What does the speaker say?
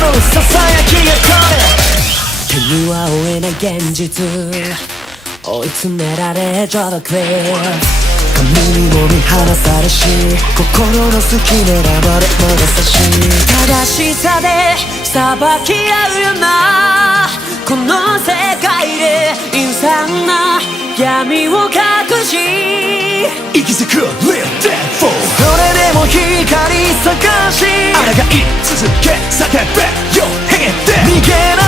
のささやきが手には負えない現実追い詰められちょうどクリア髪にも見放されし心の好きならまでも優しい正しさで裁き合うよなこの世界で陰惨な闇を隠し息づく Live that fall それでも光探し抗い続け叫べよ Hang it there 逃げない